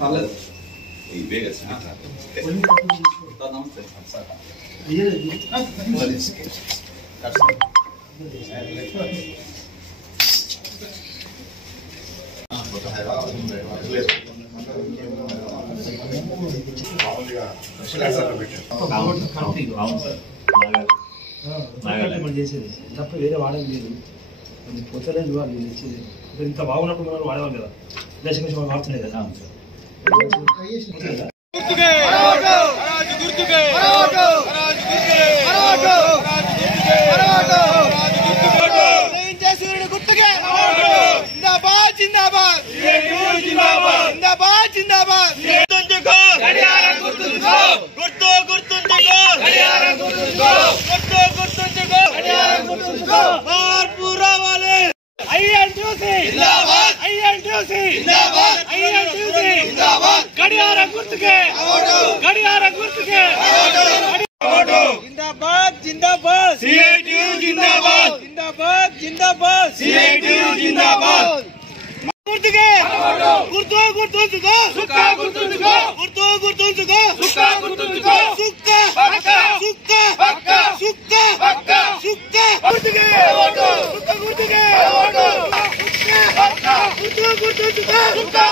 పర్లేదు ఇవే నమస్తే చేసేది తప్ప వేరే వాడేది లేదు. పొత్తలేదు వాళ్ళు ఇచ్చేది. ఇంత బాగున్నప్పుడు మనం వాడేవాళ్ళు కదా, దేశం నుంచి మనం వాడుతున్నాయి కదా. जिंदाबाद जिंदाबाद सीआईटीयू जिंदाबाद जिंदाबाद जिंदाबाद सीआईटीयू जिंदाबाद गुर्तुगे गुर्तु गुर्तुंचुको सुक्का गुर्तुंचुको गुर्तु गुर्तुंचुको सुक्का गुर्तुंचुको सुक्का पक्का सुक्का पक्का सुक्का पक्का सुक्का गुर्तुगे ओटो सुक्का गुर्तुगे ओटो सुक्का पक्का गुर्तु गुर्तुंचुको सुक्का